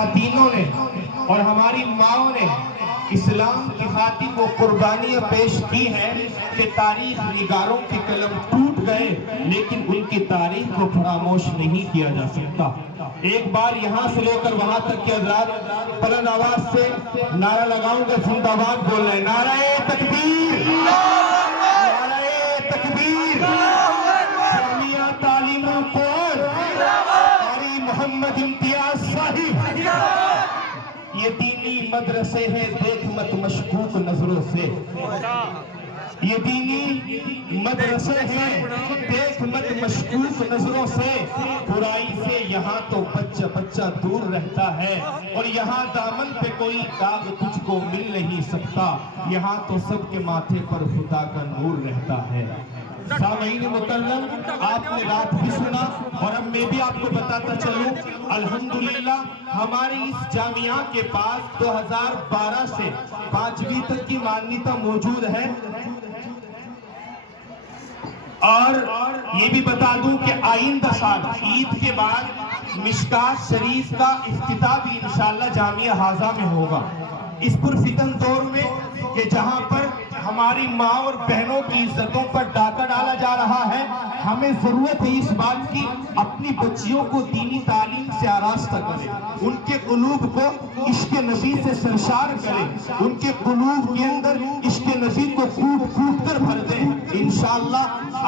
خواتینوں نے اور ہماری ماؤں نے اسلام کی خاطر وہ قربانیاں پیش کی ہیں کہ تاریخ نگاروں کے قلم ٹوٹ گئے لیکن ان کی تاریخ کو فراموش نہیں کیا جا سکتا۔ ایک بار یہاں سے لے کر وہاں تک کے حضرات بلند آواز سے نعرہ لگاؤں گے، زندہ باد بول رہے ہیں، نعرہ تکبیر، نعرہ تکبیر، جامعہ تعلیم القرآن قاری محمد امتیاز صاحب۔ یہ دینی مدرسے ہیں، دیکھ مت مشکوک نظروں سے، یہ دینی مدرسے ہیں، دیکھ مت مشکوک نظروں سے، برائی سے یہاں تو بچہ بچہ دور رہتا ہے اور یہاں دامن پہ کوئی داغ تجھ کو مل نہیں سکتا، یہاں تو سب کے ماتھے پر خدا کا نور رہتا ہے۔ سامعین مکرم، آپ نے رات بھی سنا اور اب میں بھی آپ کو بتاتا چلوں، الحمدللہ ہماری اس جامعہ کے پاس 2012 سے 5ویں تک کی مانیتا موجود ہے، اور یہ بھی بتا دوں کہ آئندہ سال عید کے بعد مشکات شریف کا افتتاح بھی انشاءاللہ جامعہ حاضہ میں ہوگا۔ اس پرفتن دور میں کہ جہاں پر ہماری ماں اور بہنوں کی عزتوں پر ڈاکہ ڈالا جا رہا ہے، ہمیں ضرورت ہے اس بات کی اپنی بچیوں کو دینی تعلیم سے آراستہ کریں، ان کے قلوب کو عشق نبی سے سرشار کریں، ان کے قلوب کے اندر عشق نبی کو پھوٹ پھوٹ کر بھر دیں۔ انشاءاللہ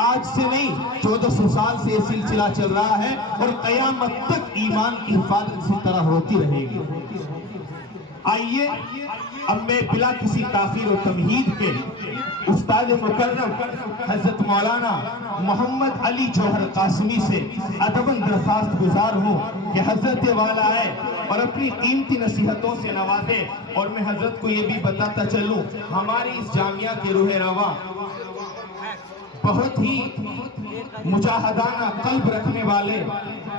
آج سے نہیں، 1400 سال سے یہ سلسلہ چل رہا ہے اور قیامت تک ایمان کی حفاظت اسی طرح ہوتی رہے گی۔ آئیے اب میں بلا کسی تاخیر و تمہید کے استاد مکرم حضرت مولانا محمد علی جوہر قاسمی سے ادباً درخواست گزار ہوں کہ حضرت والا آئے اور اپنی قیمتی نصیحتوں سے نوازے۔ اور میں حضرت کو یہ بھی بتاتا چلوں، ہماری اس جامعہ کے روح رواں بہت ہی مجاہدانہ قلب رکھنے والے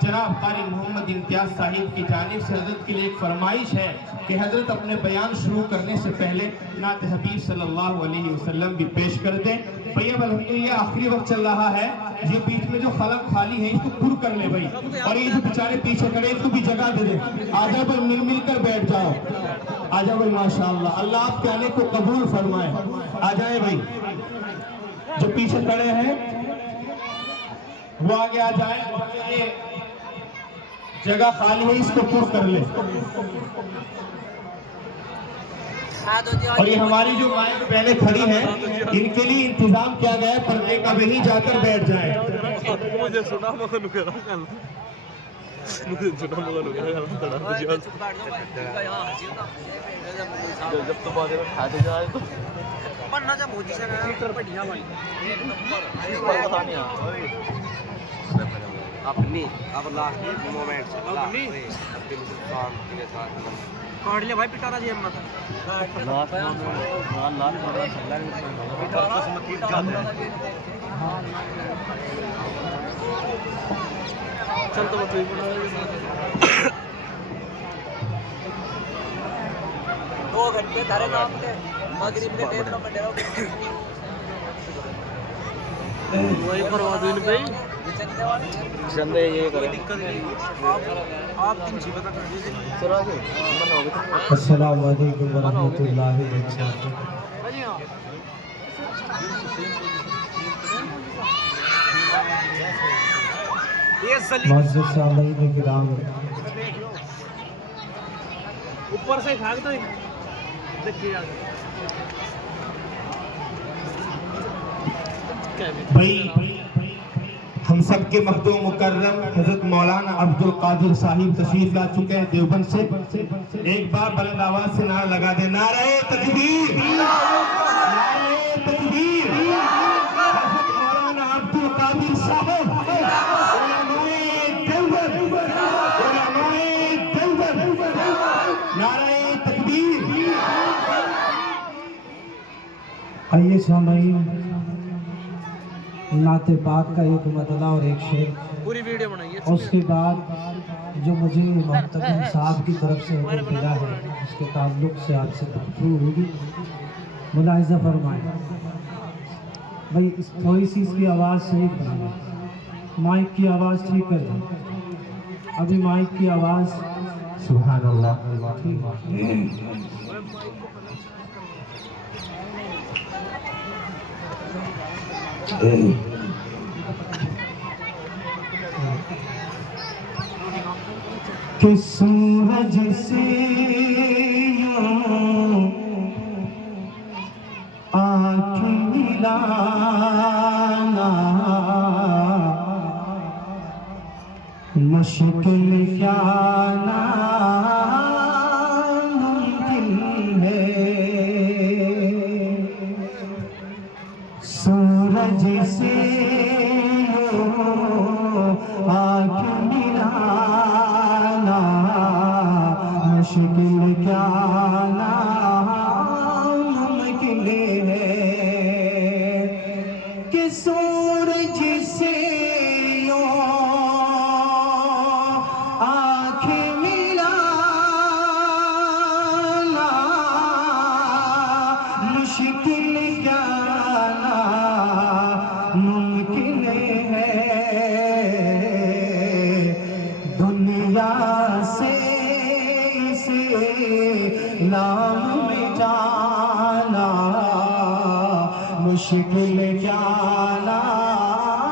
جناب قاری محمد امتیاز صاحب کی جانب سے حضرت کے لیے ایک فرمائش ہے کہ حضرت اپنے بیان شروع کرنے سے پہلے نعت حبیب صلی اللہ علیہ وسلم بھی پیش کر دیں۔ بھئی اب الحمدللہ آخری وقت چل رہا ہے، یہ بیچ میں جو خلق خالی ہے اس کو پر کر لے بھئی، اور یہ جو بیچارے پیچھے کھڑے اس کو بھی جگہ دے دیں، آجا بھئی مل کر بیٹھ جاؤ، آجا بھئی ماشاءاللہ، اللہ آپ کے آنے کو قبول فرمائے، آجائے بھئی، جو پیچھے کھڑے ہیں وہ آگے آ جائیں اور یہ جگہ خالی ہے اس کو پر کر لیں۔ اور یہ ہماری جو مائیں بہنیں کھڑی ہیں ان کے لیے انتظام کیا گیا ہے پردے کا، وہیں جا کر بیٹھ جائیں۔ مجھے سنا مگر نکرا کل مجھے سنا مگر نکرا جب تو بازے میں کھاتے جائے تو پڑھنا جب موجی سے گیا پڑھیا بھائی اپنی اب لاسٹ مومنٹس اپنی کاٹ لے بھائی پٹانا جی ہمت لاسٹ چل تو دو گھنٹے دھرے نام کے مغرب کے ٹائم کا منڈے وہی کروا دو ان پہ چندے یہ کریں آپ تین چیز بتا کر السلام علیکم ورحمۃ اللہ وبرکاتہ۔ معزز سامعین کرام، اوپر سے کھا دو دیکھیے بھائی ہم سب کے مخدوم مکرم حضرت مولانا عبدالقادر صاحب تشریف لا چکے ہیں دیوبند سے، ایک بار بلند آواز سے نعرہ لگا دیں، نعرہ تکبیر، نعرہ تکبیر، حضرت مولانا عبدالقادر صاحب، علماء دیوبند، علماء دیوبند، نعرہ تکبیر۔ آئیے سامعین، نعت پاک کا ایک مطلع اور ایک شعر، پوری ویڈیو بنائیے، اس کے بعد جو مجھے محترم صاحب کی طرف سے حکم ملا ہے اس کے تعلق سے آپ سے گفتگو ہوگی، ملاحظہ فرمائیں۔ بھائی تھوڑی سی اس کی آواز صحیح کریں، مائک کی آواز ٹھیک کر دیں، ابھی مائک کی آواز سبحان اللہ. کہ سورج سے یوں آنکھ ملانا مشکل کیا ناممکن ہے. سورج سے آنکھ ملانا مشکل کیا ناممکن ہے. کہ سورج سے آنکھ ملانا مشکل کیا ناممکن ہے. دنیا سے اسے نام مٹانا مشکل کیا ناممکن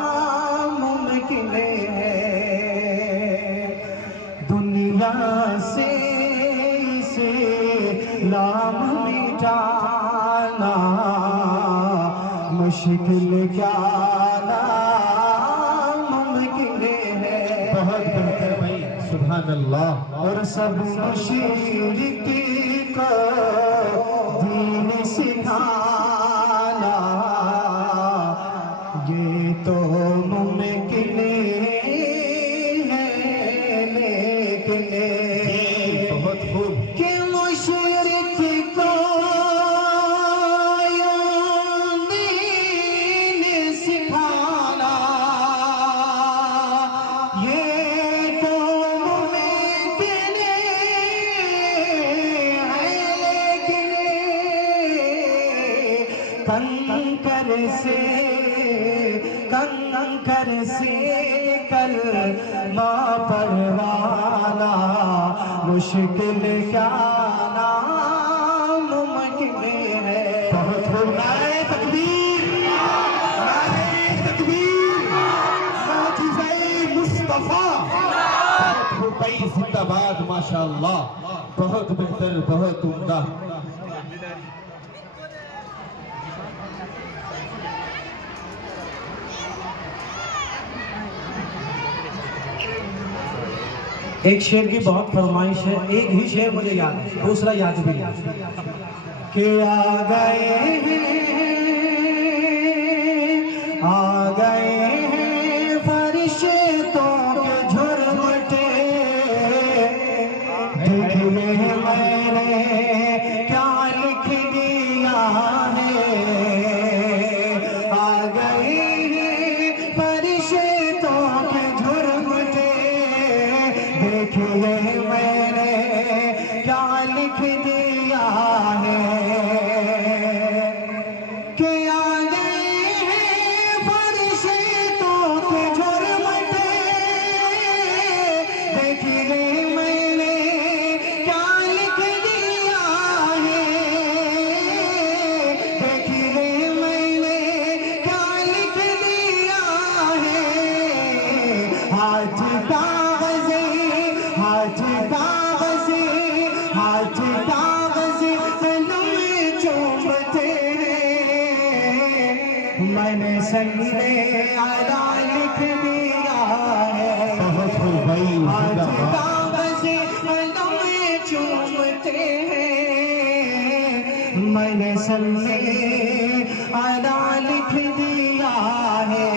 ہے. دنیا سے اسے نام مٹانا مشکل کیا ناممکن ہے. بہت بہتر بھائی. سبحان اللہ. اور سب مشرک کو دین سکھانا یہ تو ممکن ہے لیکن بہت خوب. کہ مشرک کو دین سکھانا یہ تو ممکن ہے لیکن کنکر سے کلمہ پڑھوانا مشکل کیا ناممکن ہے. بہت خوب. نعرہ تکبیر. نعرہ تکبیر. معجزہ مصطفیٰ. بہت خوب بھائی. زندہ باد. ماشاءاللہ. بہت بہتر. بہت عمدہ. ایک شعر کی بہت فرمائش ہے. ایک ہی شعر مجھے یاد ہے, دوسرا یاد بھی ہے. کہ آ گئے ہیں فرشتوں کے جھرمٹے دیکھ میں نے کیا لکھ دیا ہے. آ گئے ہیں فرشتوں کے جھرمٹے دیکھیے میں نے کیا لکھ دیا ہے. کہ آ گئے ہیں فرشتوں کے جھرمٹے دیکھیے میں نے کیا لکھ دیا ہے. دیکھیے میں نے کیا لکھ دیا ہے. ہاتھ کاغذ قلم چومتے میں نے سنگے آلہ لکھ دیا ہے. بہت خوب بھائی. ہاتھ زندہ باد. کاغذ قلم چومتے میں نے سنگے آلہ لکھ دیا ہے.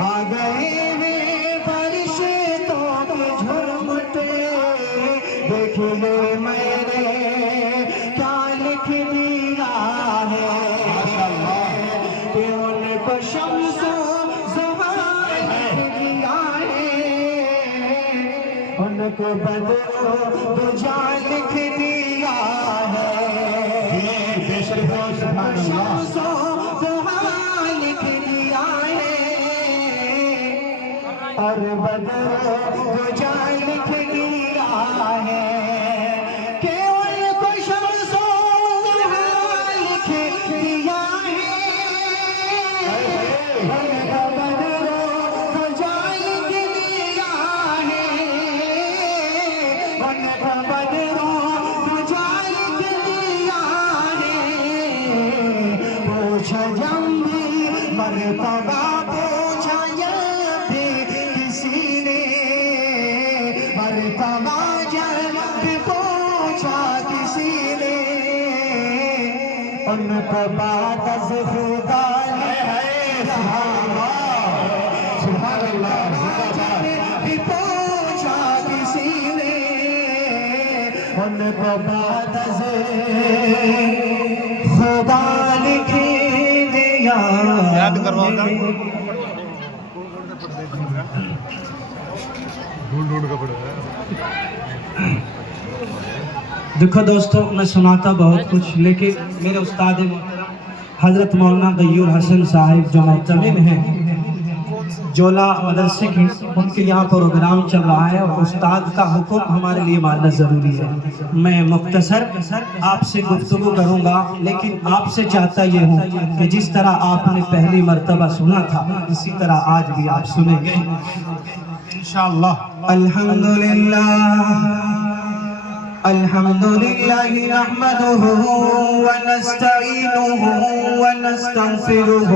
آ گئے ہیں فرشتوں کے جھرمٹے دیکھیے میں نے کیا لکھ دیا ہے. کہ ان کو شمس و ضحیٰ لکھ دیا ہے. ان کو بدر و دجا لکھ دیا ہے. بے شرف. سبحان اللہ. شمس و ضحیٰ لکھ دیا ہے. اور وہ جان لکھ دیا ہے کہ ان کو شمس و ضحا لکھ دیا ہے ان کا بدر وہ جان لکھ دیا ہے ان کا بدر وہ جان لکھ دیا ہے پوچھا جب بھی مرتبہ پوچھا جب بھی کسی نے مرتبہ جب بھی پوچھا کسی نے ان کو بات از خدا نے سبحان اللہ جب بھی پوچھا کسی نے ان کو بات از خدا لکھ دیا یاد کرواؤ گا دیکھو دوستو میں سناتا بہت کچھ لیکن میرے استاد محترم حضرت مولانا غیور حسن صاحب جو محتمم ہیں جولا مدرسے کے ان کے یہاں پروگرام چل رہا ہے اور استاد کا حکم ہمارے لیے ماننا ضروری ہے میں مختصر آپ سے گفتگو کروں گا لیکن آپ سے چاہتا یہ ہوں کہ جس طرح آپ نے پہلی مرتبہ سنا تھا اسی طرح آج بھی آپ سنیں گے انشاءاللہ الحمدللہ الحمد لله نحمده ونستعينه ونستغفره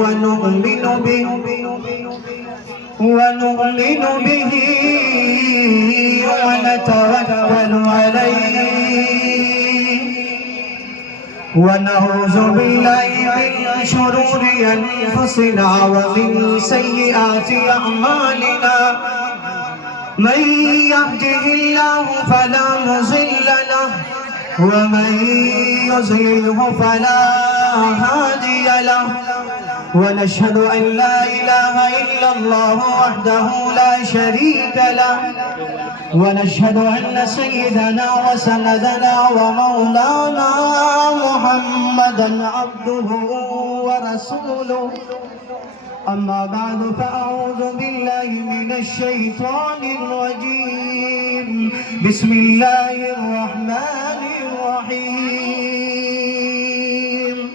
ونؤمن به ونتوكل عليه ونعوذ بالله من شرور أنفسنا ومن سيئات أعمالنا من يهده الله فلا مضل له ومن يضلله فلا هادي له ونشهد أن لا إله إلا الله وحده لا شريك له ونشهد أن سيدنا وسندنا ومولانا محمدا عبده ورسوله أما بعد فأعوذ بالله من الشيطان الرجيم بسم الله الرحمن الرحيم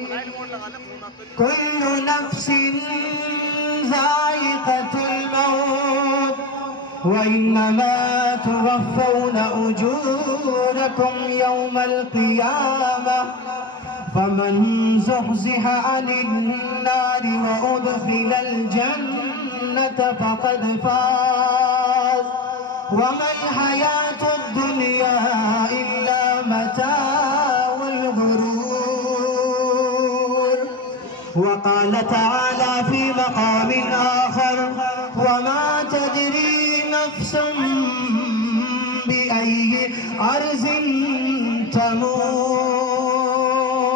كل نفس ذائقة الموت وإنما توفون أجوركم يوم القيامة فمن زحزح عن النار وأدخل الجنة فقد فاز وما الحياة الدنيا إلا متاع الغرور وقال تعالى في مقام آخر وما تدري نفس بأي أرض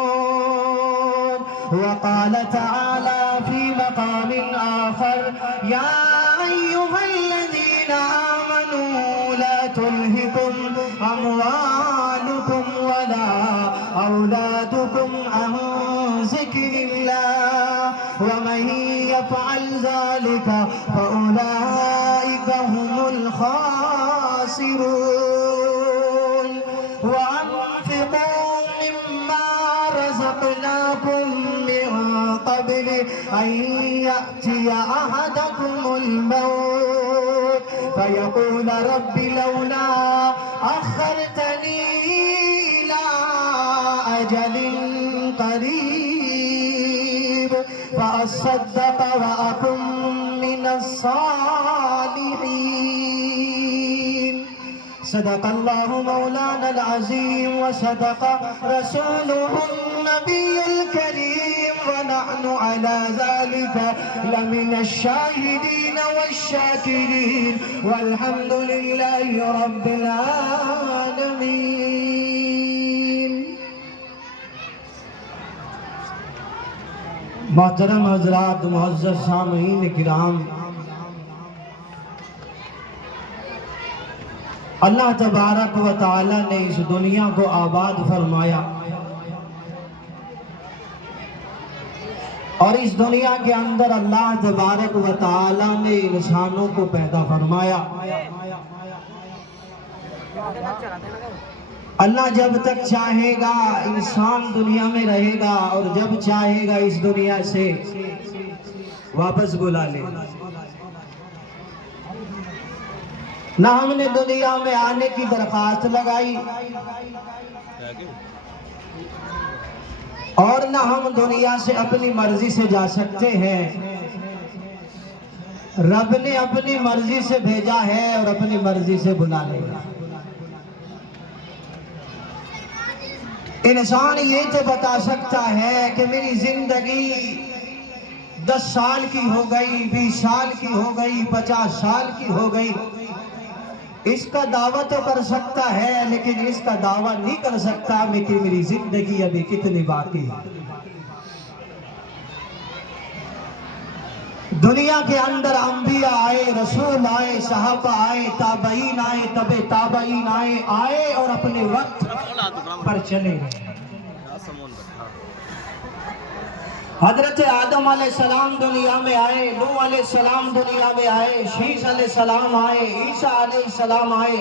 تموت وقال تعالى في مقام آخر يا أيها الذين آمنوا لا تلهكم أموالكم ولا أولادكم عن ذكر الله ومن يفعل ذلك فأولئك هم الخاسرون وأنفقوا مما رزقناكم من قبل أن يأتي أحدكم الموت فيقول رب لولا أخرتني إلى أجل قريب فأصدق وأكن من الصالحين صدق الله مولانا العظيم وصدق رسوله النبي الكريم ونحن على ذلك لمن الشاهدين والشاكرين والحمد لله رب العالمين محترم حضرات معزز سامعین کرام اللہ تبارک و تعالی نے اس دنیا کو آباد فرمایا اور اس دنیا کے اندر اللہ تبارک و تعالی نے انسانوں کو پیدا فرمایا. اللہ جب تک چاہے گا انسان دنیا میں رہے گا، اور جب چاہے گا اس دنیا سے واپس بلا لے. نہ ہم نے دنیا میں آنے کی درخواست لگائی، اور نہ ہم دنیا سے اپنی مرضی سے جا سکتے ہیں. رب نے اپنی مرضی سے بھیجا ہے اور اپنی مرضی سے بلا لے گا. انسان یہ تو بتا سکتا ہے کہ میری زندگی 10 سال کی ہو گئی، 20 سال کی ہو گئی، 50 سال کی ہو گئی. اس کا دعویٰ تو کر سکتا ہے، لیکن اس کا دعویٰ نہیں کر سکتا کہ میری زندگی ابھی کتنی باقی ہے. دنیا کے اندر انبیاء آئے، رسول آئے، صحابہ آئے، تابعین آئے، تبع تابعین آئے اور اپنے وقت پر چلے گئے. حضرت آدم علیہ السلام دنیا میں آئے، نوح علیہ السلام دنیا میں آئے، شیس علیہ السلام آئے، عیسیٰ علیہ السلام آئے،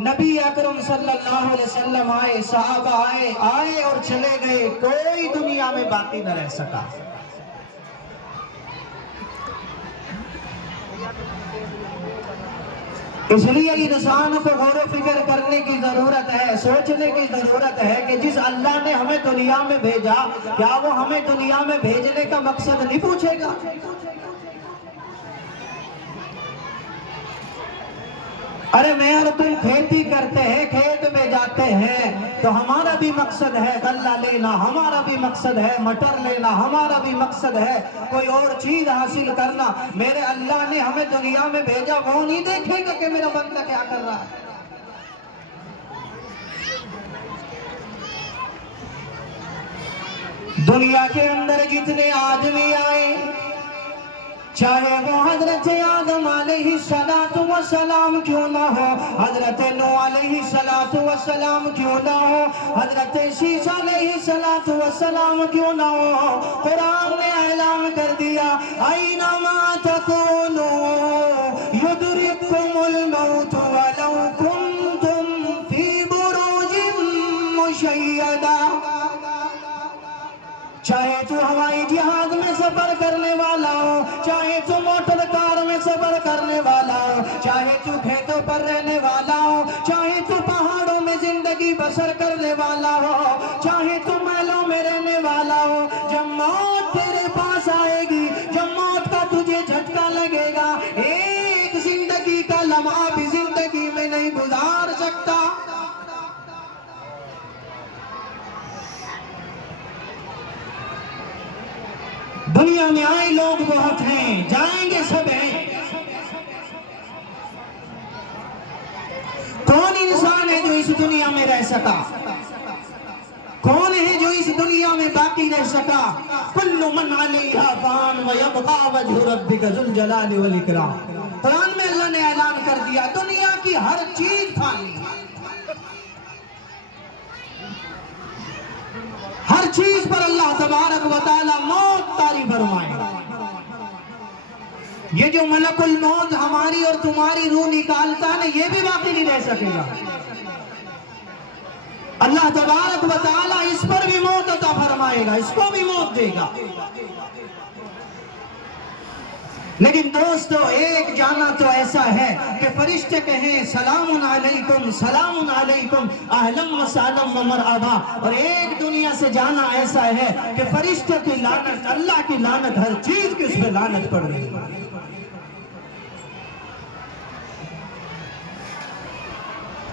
نبی اکرم صلی اللہ علیہ وسلم آئے، صحابہ آئے اور چلے گئے. کوئی دنیا میں باقی نہ رہ سکا. اس لیے انسان کو غور و فکر کرنے کی ضرورت ہے، سوچنے کی ضرورت ہے کہ جس اللہ نے ہمیں دنیا میں بھیجا، کیا وہ ہمیں دنیا میں بھیجنے کا مقصد نہیں پوچھے گا؟ ارے میں اور تم کھیتی کرتے ہیں، کھیت میں جاتے ہیں تو ہمارا بھی مقصد ہے غلہ لینا، ہمارا بھی مقصد ہے مٹر لینا، ہمارا بھی مقصد ہے کوئی اور چیز حاصل کرنا. میرے اللہ نے ہمیں دنیا میں بھیجا، وہ نہیں دیکھے گا کہ میرا بندہ کیا کر رہا ہے. دنیا کے اندر جتنے آدمی آئے، چاہے وہ حضرت آدم علیہ السلام کیوں نہ ہو، حضرت نوح علیہ السلام کیوں نہ ہو، حضرت شیس علیہ السلام کیوں نہ ہو، قرآن نے اعلان کر دیا اینما تکونوا یدرککم الموت ولو کنتم فی بروج مشیدہ. چاہے تو ہوائی جہاز میں سفر کرنے والا ہو، چاہے تو موٹر کار میں سفر کرنے والا ہو، چاہے تو کھیتوں پر رہنے والا ہو، چاہے تو پہاڑوں میں زندگی بسر کرنے والا ہو، چاہے تو محلوں میں رہنے والا ہو، جب موت تیرے پاس آئے گی، جب موت کا تجھے جھٹکا لگے گا، ایک زندگی کا لمحہ بھی زندگی میں نہیں گزار سکتا. دنیا میں آئے لوگ بہت ہیں، جائیں گے سب ہیں. کون انسان ہے جو اس دنیا میں رہ سکا؟ کون ہے جو اس دنیا میں باقی رہ سکا؟ کل من علیہا فان ویبقا وجہ ربک ذو الجلال والاکرام. قرآن میں اللہ نے اعلان کر دیا دنیا کی ہر چیز فانی ہے، ہر چیز پر اللہ تبارک و تعالی موت طاری فرمائے. یہ جو ملک الموت ہماری اور تمہاری روح نکالتا ہے، یہ بھی باقی نہیں رہ سکے گا. اللہ تبارک و تعالی اس پر بھی موت عطا فرمائے گا، اس کو بھی موت دے گا. لیکن دوستو ایک جانا تو ایسا ہے کہ فرشتے کہیں سلام علیکم سلام علیکم اہلا و سہلا و مرحبا، اور ایک دنیا سے جانا ایسا ہے کہ فرشتے کی لعنت، اللہ کی لعنت، ہر چیز کی اس پہ لعنت پڑ رہی ہے.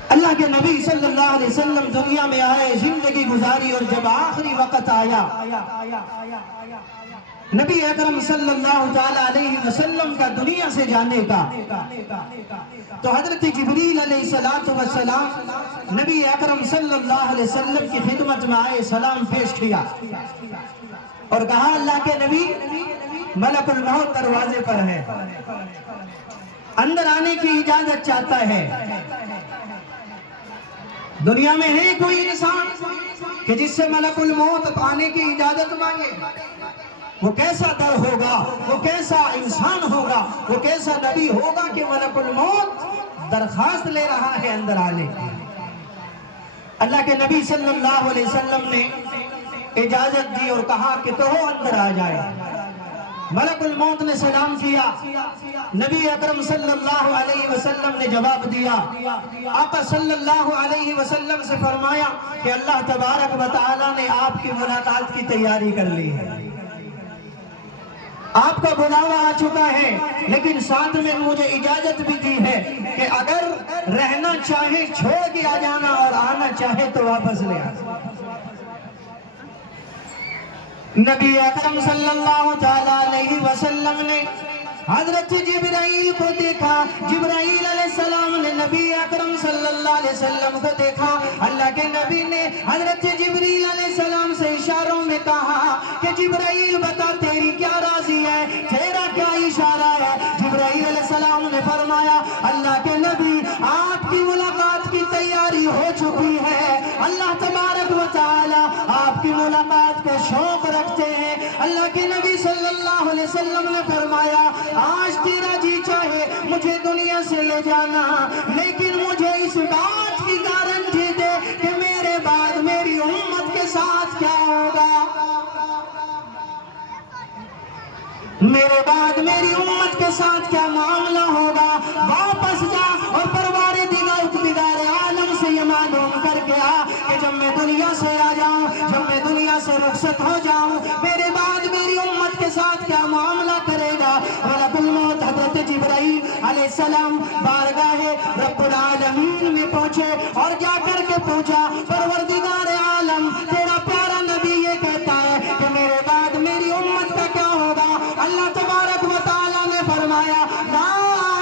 اللہ کے نبی صلی اللہ علیہ وسلم دنیا میں آئے، زندگی گزاری، اور جب آخری وقت آیا نبی اکرم صلی اللہ علیہ وسلم کا دنیا سے جانے کا، تو حضرت جبریل علیہ السلام نبی اکرم صلی اللہ علیہ وسلم کی خدمت میں آئے، سلام پیش کیا اور کہا اللہ کے نبی ملک الموت دروازے پر ہے، اندر آنے کی اجازت چاہتا ہے. دنیا میں ہے کوئی انسان کہ جس سے ملک الموت آنے کی اجازت مانگے؟ وہ کیسا در ہوگا، وہ کیسا انسان ہوگا، وہ کیسا نبی ہوگا کہ ملک الموت درخواست لے رہا ہے اندر آنے کی۔ اللہ کے نبی صلی اللہ علیہ وسلم نے اجازت دی اور کہا کہ تو اندر آ جائے۔ ملک الموت نے سلام کیا، نبی اکرم صلی اللہ علیہ وسلم نے جواب دیا۔ آقا صلی اللہ علیہ وسلم سے فرمایا کہ اللہ تبارک و تعالی نے آپ کی ملاقات کی تیاری کر لی ہے، آپ کا بلاوا آ چکا ہے، لیکن ساتھ میں مجھے اجازت بھی دی ہے کہ اگر رہنا چاہے چھوڑ کے آ جانا اور آنا چاہے تو واپس لے آنا۔ نبی اکرم صلی اللہ تعالیٰ علیہ وسلم نے حضرت جبرائیل کو دیکھا، جبرائیل علیہ السلام نے نبی اکرم صلی اللہ علیہ وسلم کو دیکھا۔ اللہ کے نبی نے حضرت جبریل علیہ السلام سے اشاروں میں کہا کہ جبرائیل بتا تیری کیا راضی ہے، تیرا کیا اشارہ ہے؟ جبرائیل علیہ السلام نے فرمایا اللہ کے نبی آپ کی ملاقات کی تیاری ہو چکی ہے، اللہ تبارک و تعالی آپ کی ملاقات کا شوق رکھتے ہیں۔ اللہ کے نبی صلی اللہ علیہ وسلم نے فرمایا آج تیرا جی چاہے مجھے دنیا سے لے جانا، لیکن مجھے اس بات کی گارنٹی دے کہ میرے بعد میری امت کے ساتھ کیا ہوگا، میرے بعد میری امت کے ساتھ کیا معاملہ ہوگا۔ واپس جا اور پروردگار عالم سے یہ معلوم کر کے آ کہ جب میں دنیا سے آ جاؤں، جب میں دنیا سے رخصت ہو جاؤں، میرے بعد میری امت کے ساتھ کیا معاملہ کرے گا۔ ملک الموت حضرت جبرائیل علیہ السلام بارگاہ رب العالمین میں پہنچے اور جا کر کے پوچھا پروردگار عالم تیرا پیارا نبی یہ کہتا ہے کہ میرے بعد میری امت کا کیا ہوگا؟ اللہ تبارک و تعالی نے فرمایا لا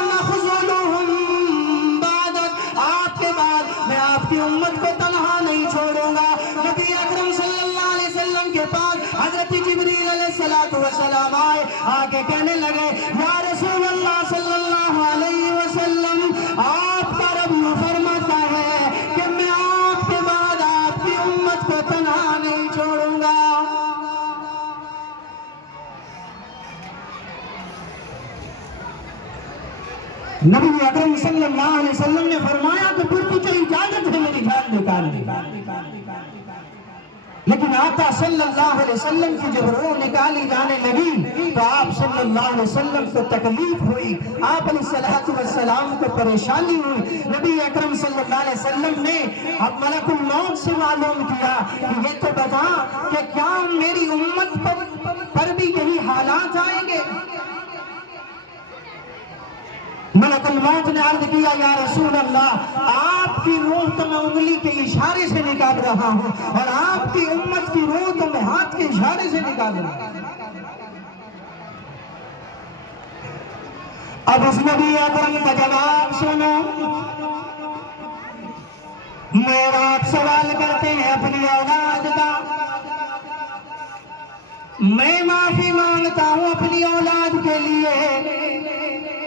نخذلهم بعدک، آپ کے بعد میں آپ کی امت کو تنہا نہیں چھوڑوں گا۔ نبی اکرم صلی اللہ علیہ وسلم کے پاس حضرت جبریل علیہ السلام آئے، آگے کہنے لگے یا رسول اللہ صلی اللہ علیہ وسلم آپ کا رب یوں فرماتا ہے کہ میں آپ کے بعد آپ کی امت کو تنہا نہیں چھوڑوں گا۔ نبی اکرم صلی اللہ علیہ وسلم نے فرمایا کہ پھر تجھے اجازت ہے میری جان نکالنے، لیکن آقا صلی اللہ علیہ وسلم کی جب روح نکالی جانے لگی تو آپ صلی اللہ علیہ وسلم کو تکلیف ہوئی، آپ علیہ السلام کو پریشانی ہوئی۔ نبی اکرم صلی اللہ علیہ وسلم نے اب ملک الموت سے معلوم کیا کہ یہ تو بتا کہ کیا میری امت پر بھی یہی حالات آئیں گے؟ ملک الموت نے عرض کیا یا رسول اللہ آپ کی روح تو میں انگلی کے اشارے سے نکال رہا ہوں اور آپ کی امت کی روح تو میں ہاتھ کے اشارے سے نکال رہا ہوں۔ اب اس نبی اکرم کا جواب سنو، میرا آپ سوال کرتے ہیں اپنی اولاد کا، میں معافی مانگتا ہوں اپنی اولاد کے لیے،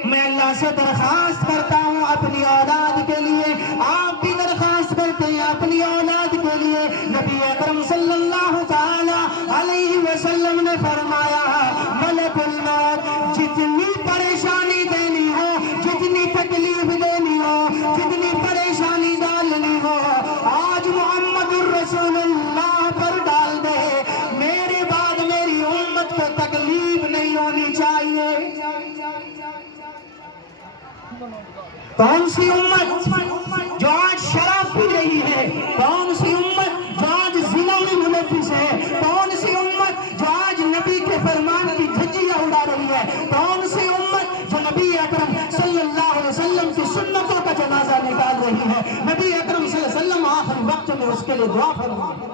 میں اللہ سے درخواست کرتا ہوں اپنی اولاد کے لیے، آپ بھی درخواست کرتے ہیں اپنی اولاد کے لیے۔ نبی اکرم صلی اللہ تعالی علیہ وسلم نے فرمایا ملک الموت جتنی پریشانی دینی ہو، جتنی تکلیف دینی ہو، جتنی پریشانی ڈالنی ہو، آج محمد الرسول اللہ پر ڈال دے، میرے بعد میری امت کو تکلیف نہیں ہونی چاہیے۔ کون سی امت جو آج شراب پی رہی ہے؟ کون سی امت جو آج زنا میں ملوث ہے؟ کون سی امت جو آج نبی کے فرمان کی دھجیاں اڑا رہی ہے؟ کون سی امت جو نبی اکرم صلی اللہ علیہ وسلم کی سنتوں کا جنازہ نکال رہی ہے؟ نبی اکرم صلی اللہ علیہ وسلم آخری وقت میں اس کے لیے دعا فرمائے۔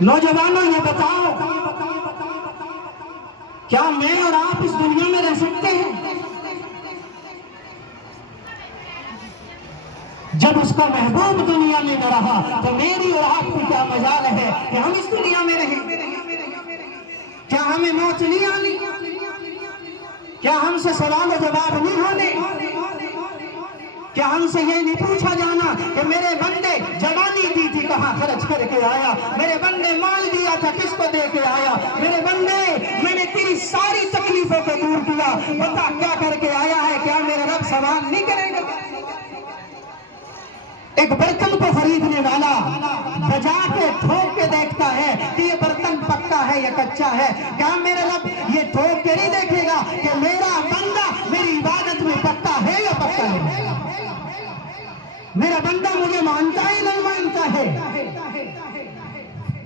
نوجوانوں یہ بتاؤ کیا میں اور آپ اس دنیا میں رہ سکتے ہیں؟ جب اس کا محبوب دنیا میں نہ رہا تو میری اور آپ کو کیا مجال ہے کہ ہم اس دنیا میں رہیں؟ کیا ہمیں موت نہیں آنی؟ کیا ہم سے سوال و جواب نہیں ہونے؟ کیا ہم سے یہ نہیں پوچھا جانا کہ میرے بندے جوانی دی تھی کہاں خرچ کر کے آیا، میرے بندے مال دیا تھا کس کو دے کے آیا، میرے بندے میں نے تیری ساری تکلیفوں کو دور کیا، بتا کیا کر کے آیا ہے، کیا میرا رب سوال نہیں کرے گا؟ ایک برتن کو خریدنے والا بجا کے ٹھوک کے دیکھتا ہے کہ یہ برتن پکا ہے یا کچا ہے، کیا میرا رب یہ ٹھوک کے نہیں دیکھے گا کہ میرا بندہ میری عبادت میں پکا ہے یا پکا نہیں؟ میرا بندہ مجھے مانتا ہے نہیں مانتا ہے؟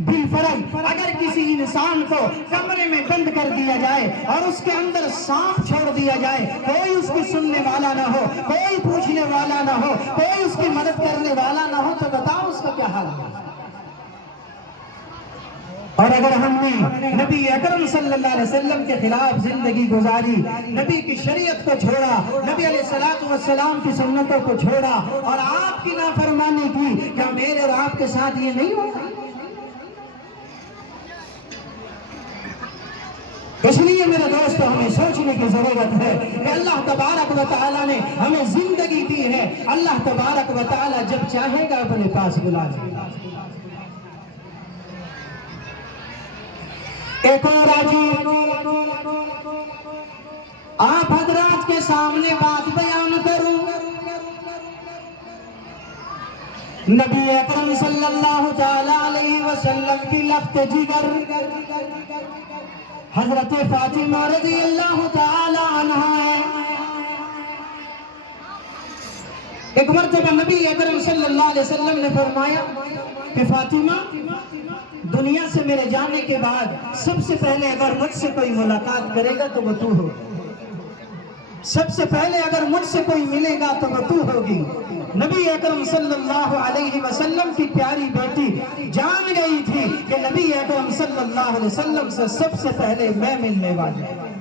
بالفرض اگر کسی انسان کو کمرے میں بند کر دیا جائے اور اس کے اندر سانپ چھوڑ دیا جائے، کوئی اس کی سننے والا نہ ہو، کوئی پوچھنے والا نہ ہو، کوئی اس کی مدد کرنے والا نہ ہو، تو بتاؤ اس کا کیا حال ہے؟ اور اگر ہم نے نبی اکرم صلی اللہ علیہ وسلم کے خلاف زندگی گزاری، نبی کی شریعت کو چھوڑا، نبی علیہ السلام کی سنتوں کو چھوڑا اور آپ کی نافرمانی کی، کیا میرے اور آپ کے ساتھ یہ نہیں ہوگا؟ اس لیے میرے دوستو ہمیں سوچنے کی ضرورت ہے کہ اللہ تبارک و تعالیٰ نے ہمیں زندگی دی ہے، اللہ تبارک و تعالیٰ جب چاہے گا اپنے پاس بلا لے گا۔ ایک اور عجیب آپ حضرات کے سامنے بات بیان کروں، نبی اکرم صلی اللہ تعالیٰ علیہ وسلم کی لخت جگر حضرت فاطمہ رضی اللہ تعالی عنہ ہے۔ ایک مرتبہ نبی اکرم صلی اللہ علیہ وسلم نے فرمایا کہ فاطمہ دنیا سے میرے جانے کے بعد سب سے پہلے اگر مجھ سے کوئی ملاقات کرے گا تو وہ تو ہوگی، سب سے پہلے اگر مجھ سے کوئی ملے گا تو وہ تو ہوگی۔ نبی اکرم صلی اللہ علیہ وسلم کی پیاری بیٹی جان گئی تھی کہ نبی اکرم صلی اللہ علیہ وسلم سے سب سے پہلے میں ملنے والی ہوں۔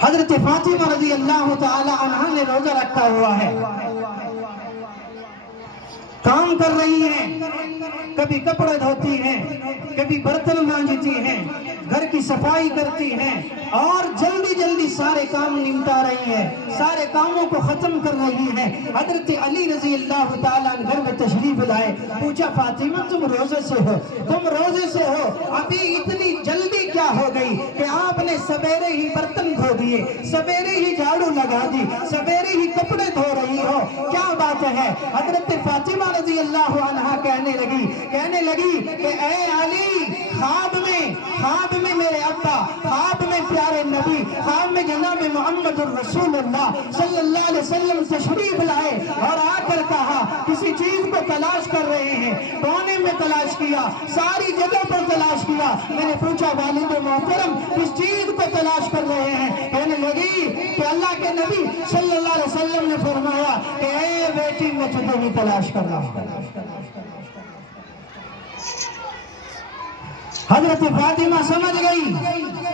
حضرت فاطمہ رضی اللہ تعالی عنہ نے روزہ رکھا ہوا ہے، کام کر رہی ہیں، کبھی کپڑے دھوتی ہیں، کبھی برتن مانجتی ہیں، گھر کی صفائی کرتی ہیں اور جلدی جلدی سارے کام نمٹا رہی ہیں، سارے کاموں کو ختم کر رہی ہیں۔ حضرت علی رضی اللہ تعالیٰ عنہ گھر میں تشریف لائے، پوچھا فاطمہ تم روزے سے ہو، تم روزے سے ہو، ابھی اتنی جلدی کیا ہو گئی کہ آپ نے سویرے ہی برتن دھو دیے، سویرے ہی جھاڑو لگا دی، سویرے ہی کپڑے دھو رہی ہو، کیا بات ہے؟ حضرت فاطمہ رضی اللہ عنہ کہنے لگی کہ اے علی، خواب میں میرے ابا، خواب میں پیارے نبی، خواب میں جناب محمد الرسول اللہ صلی اللہ علیہ وسلم تشریف لائے اور آ کر کہا کسی چیز کو تلاش کر رہے ہیں، کونے میں تلاش کیا، ساری جگہ پر تلاش کیا۔ میں نے پوچھا والد محترم کس چیز کو تلاش کر رہے ہیں؟ کہنے لگی کہ اللہ کے نبی صلی اللہ علیہ وسلم نے فرمایا کہ اے بیٹی میں تجھے بھی تلاش کر رہا ہوں۔ حضرت فاطمہ سمجھ گئی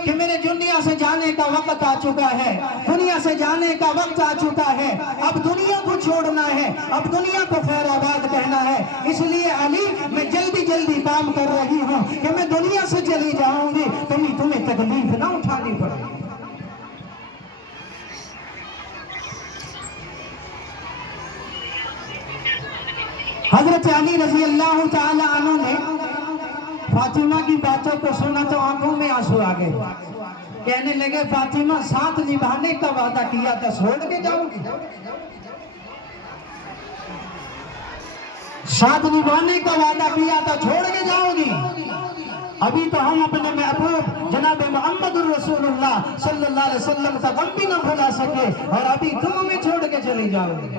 کہ میرے دنیا سے جانے کا وقت آ چکا ہے، دنیا سے جانے کا وقت آ چکا ہے، اب دنیا کو چھوڑنا ہے، اب دنیا کو خیر آباد کہنا ہے، اس لیے علی میں جلدی جلدی کام کر رہی ہوں کہ میں دنیا سے چلی جاؤں گی، تمہیں تکلیف نہ اٹھانی پڑے۔ حضرت علی رضی اللہ تعالی عنہ نے فاطمہ کی باتوں کو سنا تو آنکھوں میں آنسو آ گئے، کہنے لگے فاطمہ ساتھ نبھانے کا وعدہ کیا تھا، چھوڑ کے جاؤ گی؟ ساتھ نبھانے کا وعدہ کیا تھا، چھوڑ کے جاؤ گی؟ ابھی تو ہم اپنے محبوب جناب محمد الرسول اللہ صلی اللہ علیہ وسلم کا غم بھی نہ بھلا سکے اور ابھی تم ہمیں چھوڑ کے چلی جاؤ گی۔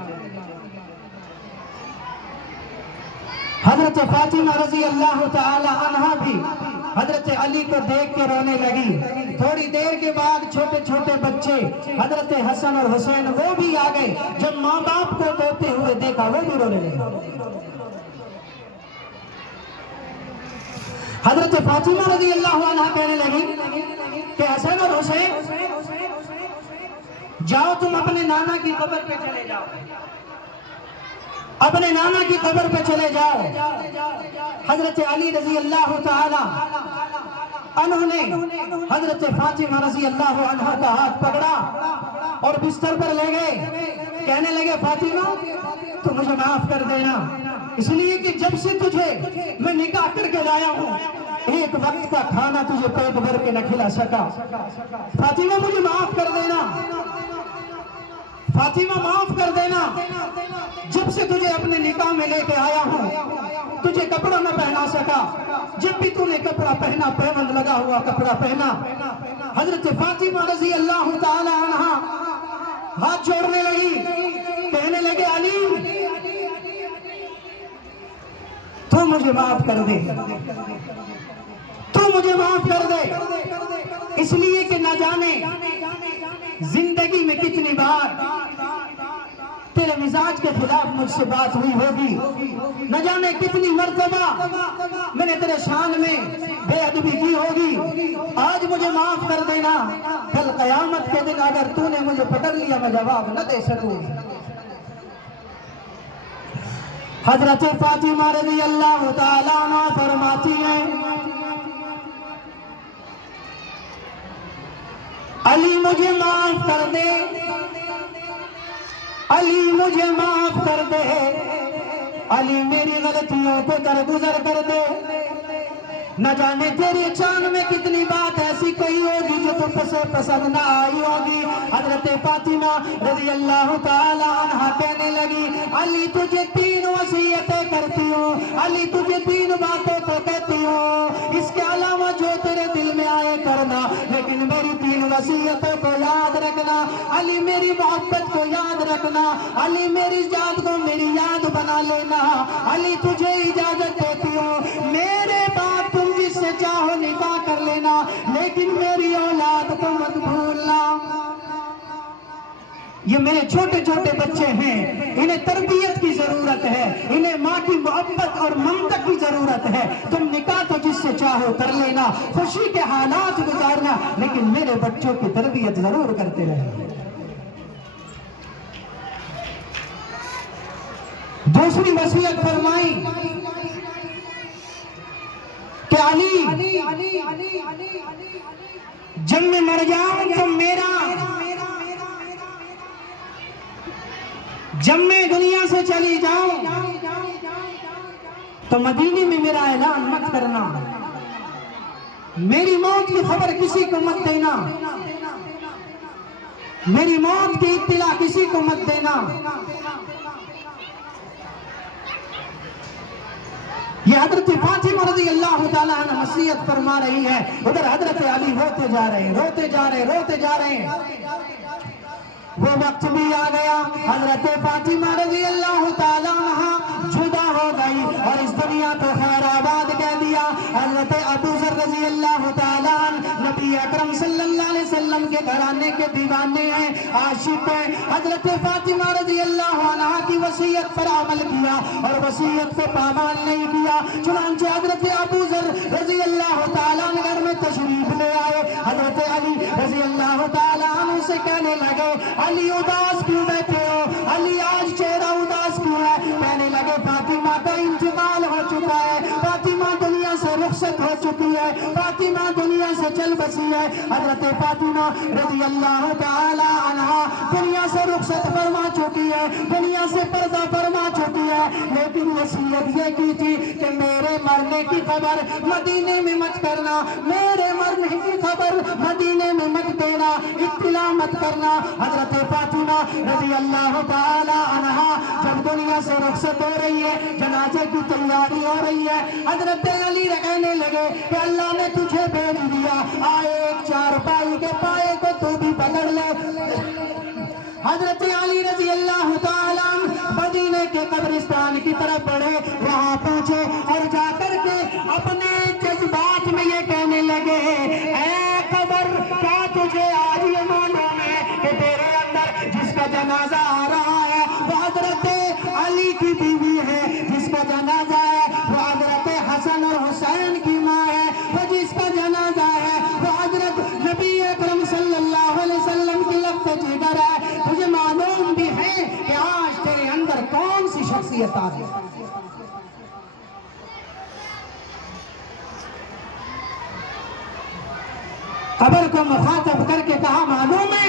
حضرت فاطمہ رضی اللہ تعالی عنہ بھی حضرت علی کو دیکھ کے رونے لگی۔ تھوڑی دیر کے بعد چھوٹے چھوٹے بچے حضرت حسن اور حسین وہ بھی آ گئے، جب ماں باپ کو روتے ہوئے دیکھا وہ بھی رونے لگے۔ حضرت فاطمہ رضی اللہ عنہ کہنے لگی کہ حسن اور حسین جاؤ تم اپنے نانا کی قبر پہ چلے جاؤ، اپنے نانا کی قبر پہ چلے جاؤ۔ حضرت علی رضی اللہ تعالی عنہ نے حضرت فاطمہ رضی اللہ عنہ کا ہاتھ پکڑا اور بستر پر لے گئے، کہنے لگے فاطمہ تو مجھے معاف کر دینا، اس لیے کہ جب سے تجھے میں نکاح کر کے لایا ہوں ایک وقت کا کھانا تجھے پیٹ بھر کے نہ کھلا سکا، فاطمہ مجھے معاف کر دینا، فاطمہ معاف کر دینا، جب سے تجھے اپنے نکاح میں لے کے آیا ہوں تجھے کپڑا نہ پہنا سکا، جب بھی تو نے کپڑا پہنا پیوند لگا ہوا کپڑا پہنا۔ حضرت فاطمہ رضی اللہ تعالی عنہ ہاتھ جوڑنے لگی، کہنے لگے علی تو مجھے معاف کر دے، تو مجھے معاف کر دے، اس لیے کہ نہ جانے زندگی میں کتنی بار تیرے مزاج کے خلاف مجھ سے بات ہوئی ہوگی، نہ جانے کتنی مرتبہ میں نے تیرے شان میں بے ادبی کی ہوگی، آج مجھے معاف کر دینا، کل قیامت کے دن اگر تو نے مجھے پکڑ لیا میں جواب نہ دے سکوں۔ حضرت فاطمہ رضی اللہ تعالیٰ عنہ فرماتی ہیں علی مجھے معاف کر دے، علی مجھے معاف کر دے، علی میری غلطیوں کو درگزر کر دے، نہ جانے تیری چاند میں کتنی بات ایسی کہی ہوگی جو تم سے پسند نہ آئی ہوگی۔ حضرت فاطمہ رضی اللہ تعالی عنہ کہنے لگی علی تجھے 3 وصیتیں کرتی ہوں، علی تجھے 3 باتوں کو کہتی ہوں، اس کے علاوہ جو تیرے دل میں آئے کرنا، لیکن میری 3 وصیتوں کو یاد رکھنا، علی میری محبت کو یاد رکھنا، علی میری یاد کو میری یاد بنا لینا، علی تجھے اجازت دیتی ہوں میرے باپ تم جس سے چاہو نکاح کر لینا، لیکن میری اولاد کو مت بھولنا۔ یہ میرے چھوٹے چھوٹے بچے ہیں، انہیں تربیت کی ضرورت ہے، انہیں ماں کی محبت اور ممتا کی ضرورت ہے، تم نکاح تو جس سے چاہو کر لینا، خوشی کے حالات گزارنا، لیکن میرے بچوں کی تربیت ضرور کرتے رہے۔ دوسری وصیت فرمائی کہ علی جب میں مر جاؤں تو جب میں دنیا سے چلی جاؤں تو مدینے میں میرا اعلان مت کرنا، میری موت کی خبر کسی کو مت دینا، میری موت کی اطلاع کسی کو مت دینا۔ یہ حضرت فاطمہ رضی اللہ تعالیٰ عنہ وصیت فرما رہی ہے، ادھر حضرت علی روتے جا رہے ہیں، روتے جا رہے ہیں، روتے جا رہے ہیں۔ وہ وقت بھی آ گیا، حضرت فاطمہ رضی اللہ تعالیٰ عنہ جدا ہو گئی اور اس دنیا کو خیر آباد کہہ دیا۔ حضرت ابو ذر رضی اللہ تعالیٰ عنہ نبی اکرم صلی اللہ علیہ وسلم کے گھرانے کے دیوانے ہیں، عاشق ہیں، حضرت فاطمہ رضی اللہ عنہ کی وصیت پر عمل کیا اور وصیت کو پامال نہیں کیا، چنانچہ حضرت ابو ذر رضی اللہ تعالیٰ عنہ گھر میں تشریف لے آئے، حضرت علی رضی اللہ تعالیٰ عنہ سے کہنے لگے علی اداس کیوں بیٹھے ہو، علی آج چہرہ اداس کیوں ہے؟ کہنے لگے فاطمہ کا انتقال ہو چکا ہے، فاطمہ دنیا سے رخصت ہو چکی ہے، فاطمہ دنیا سے چل بسی ہے۔ حضرت فاطمہ رضی اللہ تعالی عنہا دنیا سے رخصت فرما چکی ہے، دنیا سے پردہ فرما چکی ہے، لیکن وصیت یہ کی تھی کہ میرے مرنے کی خبر مدینے میں مت کرنا، میرے مرنے کی خبر مدینے میں مت دینا، اطلاع مت کرنا۔ حضرت فاطمہ رضی اللہ تعالی عنہا جب دنیا سے رخصت ہو رہی ہے، جنازے کی تیاری ہو رہی ہے، حضرت علی کہنے لگے کہ اللہ نے تجھے بھیج دیا، آئے ایک چارپائی کے پائے کو تو بھی پکڑ لے۔ حضرت علی رضی اللہ تعالیٰ مدینے کے قبرستان کی طرف بڑھے، وہاں پہنچے اور جا کر کے اپنے جذبات میں یہ کہنے لگے اے قبر کیا تجھے آج یہ معلوم ہے کہ تیرے اندر جس کا جنازہ آ رہا ہے وہ حضرت علی کی بیوی ہے، جس کا جنازہ ہے وہ حضرت حسن اور حسین کی ماں ہے، وہ جس کا جنازہ ہے وہ حضرت نبی اکرم صلی اللہ علیہ وسلم کی لفظ جگر ہے۔ تجھے معلوم بھی ہے کہ آج تیرے اندر کون سی شخصیت آ گئی؟ قبر کو مخاطب کر کے کہا معلوم ہے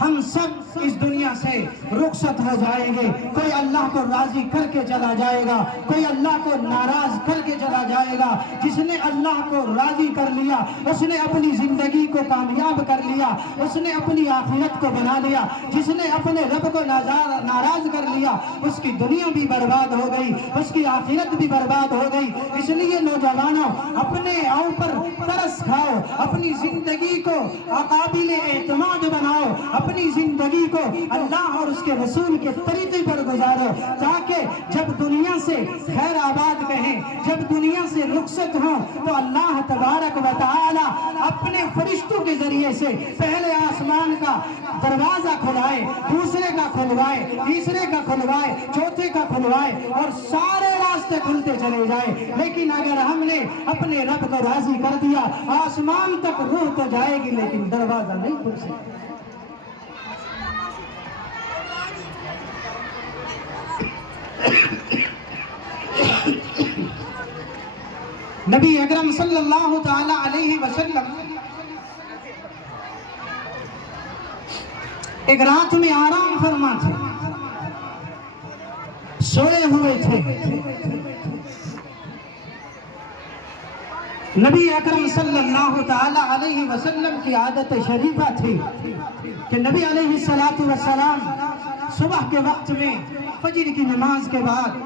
ہم سب اس دنیا سے رخصت ہو جائیں گے. کوئی اللہ کو راضی کر کے چلا جائے گا, کوئی اللہ کو ناراض کر کے چلا جائے گا. جس نے اللہ کو راضی کر لیا اس نے اپنی زندگی کو کامیاب کر لیا, اس نے اپنی آخرت کو بنا لیا. جس نے اپنے رب کو ناراض کر لیا اس کی دنیا بھی برباد ہو گئی, اس کی آخرت بھی برباد ہو گئی. اس لیے نوجوانوں, اپنے اوپر ترس کھاؤ, اپنی زندگی کو قابل اعتماد بناؤ, اپنی زندگی کو اللہ اور اس کے رسول کے طریقے پر گزارو, تاکہ جب دنیا سے خیر آباد کہیں, جب دنیا سے رخصت ہوں تو اللہ تبارک و تعالی اپنے فرشتوں کے ذریعے سے پہلے آسمان کا دروازہ کھلائے, دوسرے کا کھلوائے, تیسرے کا کھلوائے, چوتھے کا کھلوائے, اور سارے راستے کھلتے چلے جائے. لیکن اگر ہم نے اپنے رب کو راضی کر دیا, آسمان تک روح تو جائے گی لیکن دروازہ نہیں کھل سکتا. نبی اکرم صلی اللہ تعالی علیہ وسلم ایک رات میں آرام فرما تھے, سوئے ہوئے تھے. نبی اکرم صلی اللہ تعالی علیہ وسلم کی عادت شریفہ تھی کہ نبی علیہ السلام صبح کے وقت میں فجر کی نماز کے بعد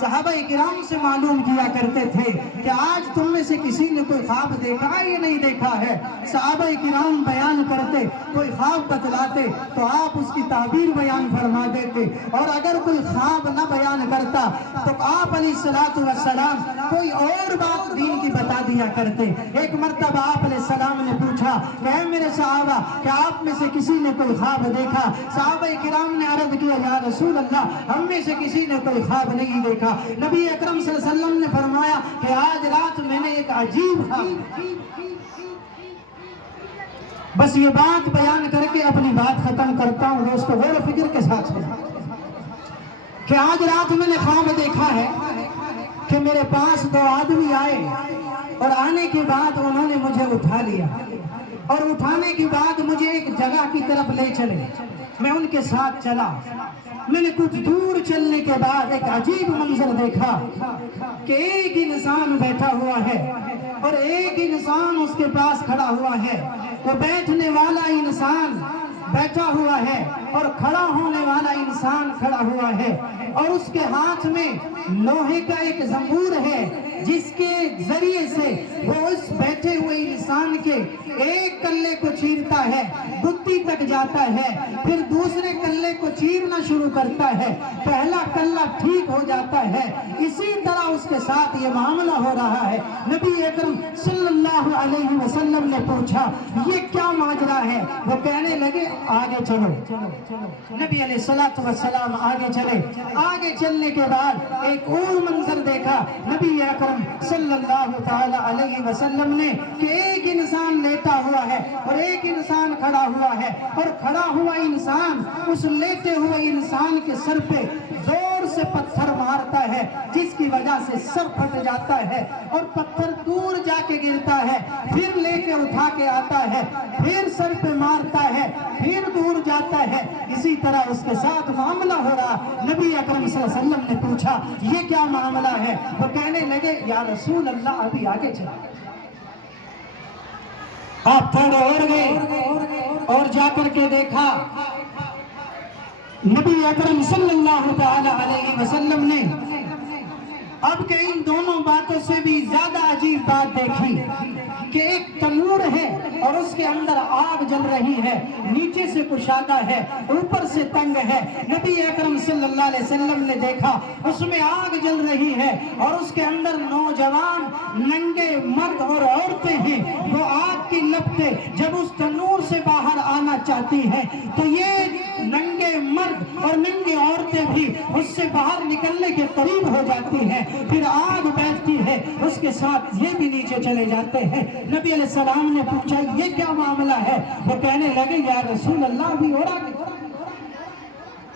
صحابہ کرام سے معلوم کیا کرتے تھے کہ آج تم میں سے کسی نے کوئی خواب دیکھا ہے یا نہیں دیکھا ہے. صحابہ کرام بیان کرتے, کوئی خواب بتلاتے تو آپ اس کی تعبیر بیان فرما دیتے, اور اگر کوئی خواب نہ بیان کرتا تو آپ علیہ السلام کوئی اور بات دین کی بتا دیا کرتے. ایک مرتبہ آپ علیہ السلام نے پوچھا کہ اے میرے صحابہ, کیا آپ میں سے کسی نے کوئی خواب دیکھا؟ صحابہ کرام نے عرض کیا, یا رسول اللہ, ہم میں سے کسی نے کوئی خواب نہیں دیکھا. نبی اکرم صلی اللہ علیہ وسلم نے فرمایا کہ آج رات میں نے ایک عجیب خواب. بس یہ بات بیان کر کے اپنی بات ختم کرتا ہوں دوستو, غور و فکر کے ساتھ کہ آج رات میں نے خواب دیکھا ہے کہ میرے پاس دو آدمی آئے, اور آنے کے بعد انہوں نے مجھے اٹھا لیا, اور اٹھانے کے بعد مجھے ایک جگہ کی طرف لے چلے. میں ان کے ساتھ چلا. میں نے کچھ دور چلنے کے بعد ایک عجیب منظر دیکھا کہ ایک انسان بیٹھا ہوا ہے اور ایک انسان اس کے پاس کھڑا ہوا ہے. وہ بیٹھنے والا انسان بیٹھا ہوا ہے اور کھڑا ہونے والا انسان کھڑا ہوا ہے, اور اس کے ہاتھ میں لوہے کا ایک زنبور ہے جس کے ذریعے سے وہ اس بیٹھے ہوئے انسان کے ایک کلے کو چیرتا ہے, گدی تک جاتا ہے, پھر دوسرے کلے کو چیرنا شروع کرتا ہے, پہلا کلہ ٹھیک ہو جاتا ہے. اسی طرح اس کے ساتھ یہ معاملہ ہو رہا ہے. نبی اکرم صلی اللہ علیہ وسلم نے پوچھا یہ کیا ماجرا ہے؟ وہ کہنے لگے آگے چلو. نبی علیہ السلام آگے چلے. آگے چلنے کے بعد ایک اور منظر دیکھا نبی اکرم صلی اللہ تعالی علیہ وسلم نے کہ ایک انسان لیٹا ہوا ہے اور ایک انسان کھڑا ہوا ہے, اور کھڑا ہوا انسان اس لیٹے ہوئے انسان کے سر پہ زور سے پتھر مارتا ہے, جس کی وجہ سے سر پھٹ جاتا ہے اور پتھر دور جا کے گرتا ہے. پھر لے کے اٹھا کے آتا ہے, پھر سر پہ مارتا ہے, پھر دور جاتا ہے. اسی طرح اس کے ساتھ معاملہ ہو رہا. نبی اکرم صلی اللہ علیہ وسلم نے پوچھا یہ کیا معاملہ ہے؟ وہ کہنے لگے یا رسول اللہ ابھی آگے چلا. آپ تھوڑے اور گئے اور جا کر کے دیکھا نبی اکرم صلی اللہ تعالی علیہ وسلم نے اب کہ ان دونوں باتوں سے بھی زیادہ عجیب بات دیکھی کہ ایک تنور ہے اور اس کے اندر آگ جل رہی ہے, نیچے سے کشادہ ہے, اوپر سے تنگ ہے. نبی اکرم صلی اللہ علیہ وسلم نے دیکھا اس میں آگ جل رہی ہے اور اس کے اندر نوجوان ننگے مرد اور عورتیں ہیں. وہ آگ کی لپٹیں جب اس تنور سے باہر آنا چاہتی ہیں تو یہ ننگے مرد اور ننگی عورتیں بھی اس سے باہر نکلنے کے قریب ہو جاتی ہیں. پھر آگ بیٹھتی ہے, اس کے ساتھ یہ بھی نیچے چلے جاتے ہیں. نبی علیہ السلام نے پوچھا یہ کیا معاملہ ہے؟ وہ کہنے لگے یا رسول اللہ ابھی اور آگے.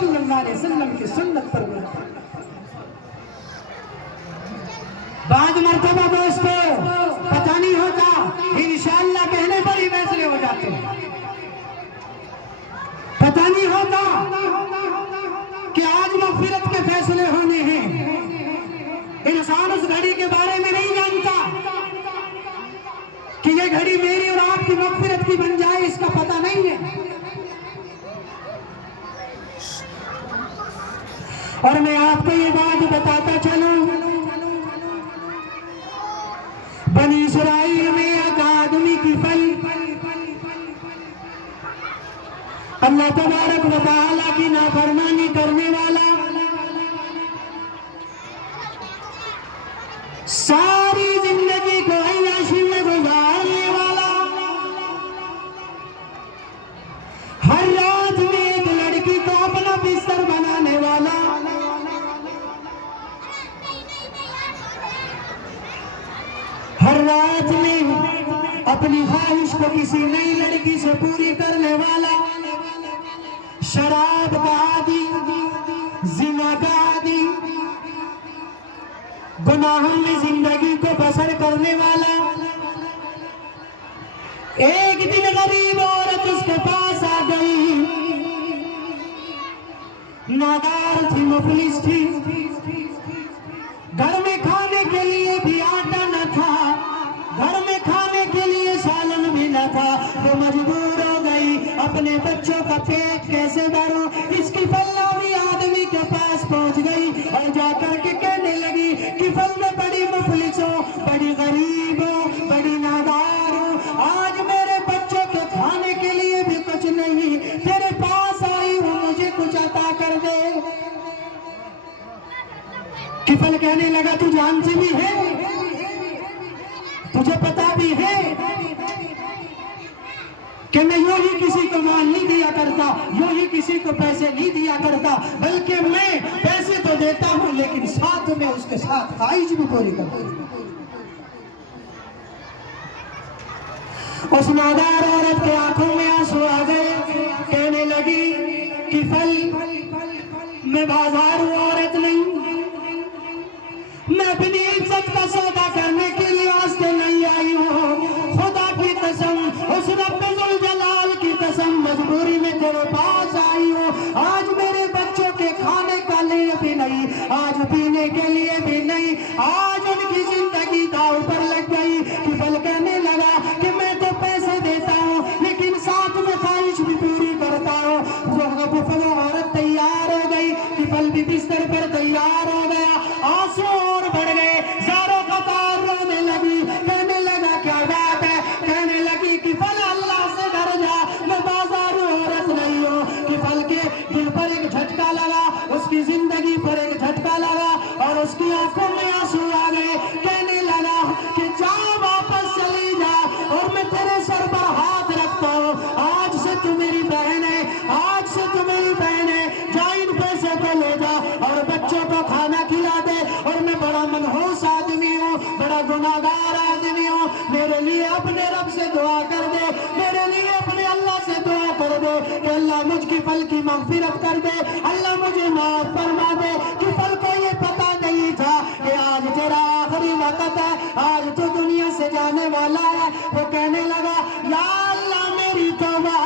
صلی اللہ علیہ وسلم کی سنت پر بولتا. بعض مرتبہ دوستو پتہ نہیں ہوتا، انشاءاللہ کہنے پر ہی فیصلے ہو جاتے ہیں. پتہ نہیں ہوتا کہ آج مغفرت کے فیصلے ہونے ہیں. انسان اس گھڑی کے بارے میں نہیں جانتا کہ یہ گھڑی میری اور آپ کی مغفرت کی بن جائے، اس کا پتہ نہیں ہے. اور میں آپ کو یہ بات بتاتا چلوں، بنی اسرائیل میں ایک آدمی کی پھل اللہ تبارک و تعالیٰ کی نافرمانی کرنے والا، ساری زندگی کو عیاشی میں گزارنے والا، ہر رات میں ایک لڑکی کو اپنا بستر بنانے والا، ہر رات میں اپنی خواہش کو کسی نئی لڑکی سے پوری کرنے والا، شراب کا عادی، زنا کا عادی، گناہوں میں زندگی کو بسر کرنے والا. ایک دن غریب عورت اس کے پاس آ گئی، نادار تھی، مفلس تھی، گھر میں کھانے کے لیے بھی آٹا نہ تھا، گھر میں کھانے کے لیے سالن بھی نہ تھا. وہ مجبور ہو گئی اپنے بچوں کا پیٹ کیسے بھروں. اس کی فلاوی آدمی کے پاس پہنچ گئی اور جا کر کے کہنے لگی کہ فل میں بڑی مفلس ہوں، بڑی غریب ہوں، بڑی نادار ہوں، آج میرے بچوں کے کھانے کے لیے بھی کچھ نہیں، تیرے پاس آئی ہوں، مجھے کچھ عطا کر دے. کفل کہنے لگا تو جانتی بھی ہے، تجھے پتا بھی ہے کہ میں یوں ہی کسی کو مال نہیں دیا کرتا، یوں ہی کسی کو پیسے نہیں دیا کرتا، بلکہ میں پیسے تو دیتا ہوں لیکن ساتھ میں اس کے ساتھ خواہش بھی پوری کرتا ہوں. اس نادار عورت کے آنکھوں میں آنسو آ گئے، کہنے لگی کہ پھل میں بازار ہوں، عورت نہیں، میں اپنی عزت کا سودا کرنے کے لیے واسطے نہیں آئی ہوں. خدا کی قسم، اس رب ذوالجلال کی قسم، مجبوری میں تیرے پاس آئی ہوں. آج میرے بچوں کے کھانے کا لیے بھی نہیں، آج پینے کے لیے بھی نہیں، آج ان کی زندگی داؤ پر لگ گئی. کہ پھل کہنے لگا کہ میں تو پیسے دیتا ہوں لیکن ساتھ میں خواہش بھی پوری کرتا ہوں. پھل عورت تیار ہو گئی، کہ پھل بھی بستر پر تیار ہو گیا، آنسو اور بڑھ گئے، زاروں قطار رونے لگی، کہنے لگا کیا بات ہے، کہنے لگی کہ پھل اللہ سے ڈر جا، میں بازار عورت نہیں ہوں. کہ پھل کے دل پر ایک جھٹکا لگا، اس کی زندگی پر ایک جھٹکا لگا اور اس کی آنکھوں میں آنسو آ گئے. کہنے لگا کہ جا واپس چلی جا اور میں تیرے سر پر ہاتھ رکھتا ہوں، آج سے تو میری بہن ہے، آج سے تو میری بہن ہے، جا ان پیسے کو لے جا اور بچوں کو کھانا کھلا دے. اور میں بڑا منحوس آدمی ہوں، بڑا گناہگار آدمی ہوں، میرے لیے اپنے رب سے دعا کر دے، میرے لیے اپنے اللہ سے دعا کر دے کہ اللہ مجھ کی پھل کی مغفرت کر دے، اللہ مجھے معاف فرما دے. کہ پھل کو یہ پتا نہیں تھا کہ آج تیرا آخری وقت ہے، آج تو دنیا سے جانے والا ہے. وہ کہنے لگا یا اللہ میری توبہ،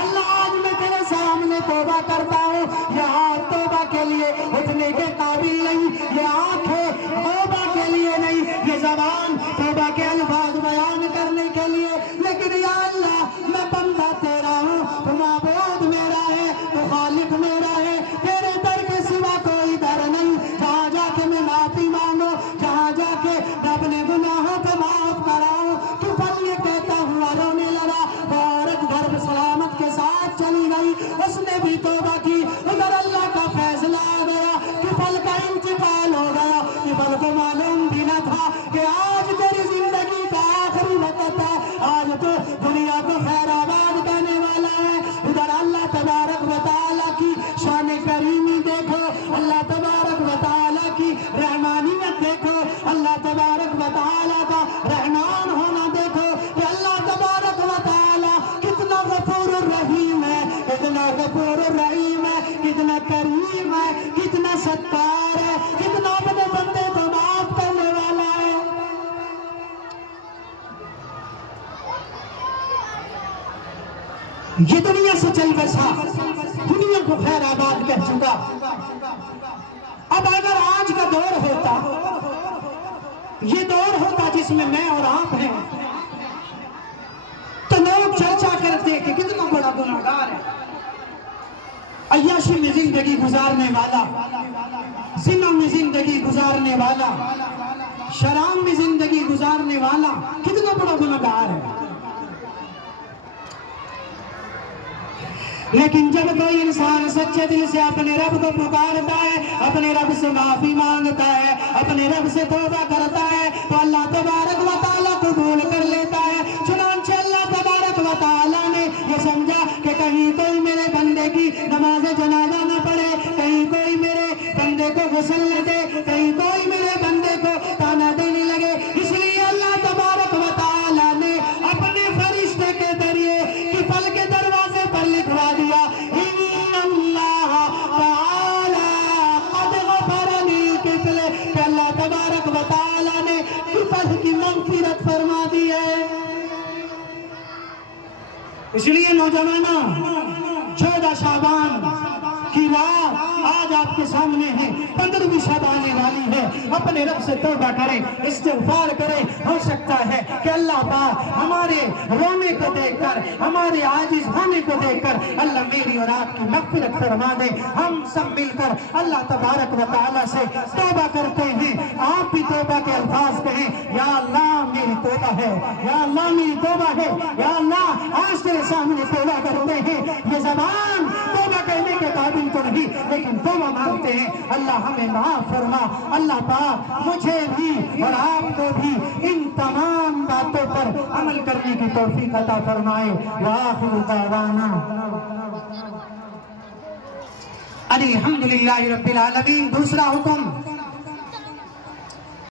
اللہ آج میں تیرے سامنے توبہ کرتا ہوں. یہ ہاتھ توبہ کے لیے اٹھنے کے قابل نہیں، یہ آنکھیں توبہ کے لیے نہیں، یہ زبان توبہ کے الفاظ بیان کرنے کے لیے، لیکن یا اللہ میں بندہ تیرا ہوں، تو معبود میرا ہے، تو خالق میرا ہے، تیرے در کے سوا کوئی در نہیں. جہاں جا کے میں معافی مانگو، جہاں جا کے میں اپنے گناہوں کو معاف کراؤں. تو پھل یہ کہتا ہوا رونے لگا. وہ عورت گھر سلامت کے ساتھ چلی گئی، اس نے بھی توبہ کی. ادھر اللہ کا فیصلہ آ گیا کہ پھل کا انتقال ہو گیا. کہ پھل کو معلوم بھی نہ تھا کہ آج تیری زندگی کا آخری وقت ہے، آج تو دنیا کو خیر آباد کرنے والا ہے. کریم ہے, کتنا ستار ہے, کتنا اپنے بندے کو معاف کرنے والا ہے. یہ دنیا سے چل بسا, دنیا کو خیر آباد کہہ چکا. اب اگر آج کا دور ہوتا, یہ دور ہوتا جس میں میں اور آپ ہیں, تو لوگ چرچا کرتے کہ کتنا بڑا گناہگار ہے, عیاشی میں زندگی گزارنے والا, زنا میں زندگی گزارنے والا, شراب میں زندگی گزارنے والا, کتنا بڑا گناہگار ہے. لیکن جب کوئی انسان سچے دل سے اپنے رب کو پکارتا ہے, اپنے رب سے معافی مانگتا ہے, اپنے رب سے توبہ کرتا ہے, تو اللہ تبارک و تعالیٰ قبول کر لیتا ہے. چنانچہ اللہ تبارک و تعالیٰ نے یہ سمجھا کہ کہیں کوئی میرے بندے کی نماز جنازہ نہ پڑھے, کہیں کوئی میرے بندے کو غسل نہ دے, کہیں کوئی میرے بندے کو تانا دینے لگے. اس لیے اللہ تبارک و تعالیٰ نے اپنے فرشتے کے ذریعے کفل کے دروازے پر لکھوا دیا, ان اللہ تعالی قد غفر للکفل, کہ اللہ تبارک و تعالی نے کفل کی مغفرت فرما دی ہے. اس لیے نوجوانوں, 14 شعبان کی رات آج آپ کے سامنے ہے, 15ویں شب آنے والی ہے. اپنے رب سے توبہ کریں, استغفار کریں. ہو سکتا ہے کہ اللہ پاک ہمارے رونے کو دیکھ کر, ہمارے عاجز ہونے کو دیکھ کر اللہ میری اور آپ کی مغفرت فرما دے. ہم سب مل کر اللہ تبارک و تعالیٰ سے توبہ کرتے ہیں. آپ بھی توبہ کے الفاظ کہیں, یا اللہ میری توبہ ہے, یا اللہ میری توبہ ہے, یا اللہ آج تیرے سامنے توبہ کرتے ہیں. یہ زبان توبہ کہنے کے قابل تو نہیں, لیکن توبہ مانگتے ہیں. اللہ ہمیں معاف فرما. اللہ پاک مجھے بھی اور آپ کو بھی ان تمام باتوں پر عمل کرنے کی توفیق عطا فرمائے. وآخر دعوانا الحمدللہ رب العالمین. دوسرا حکم,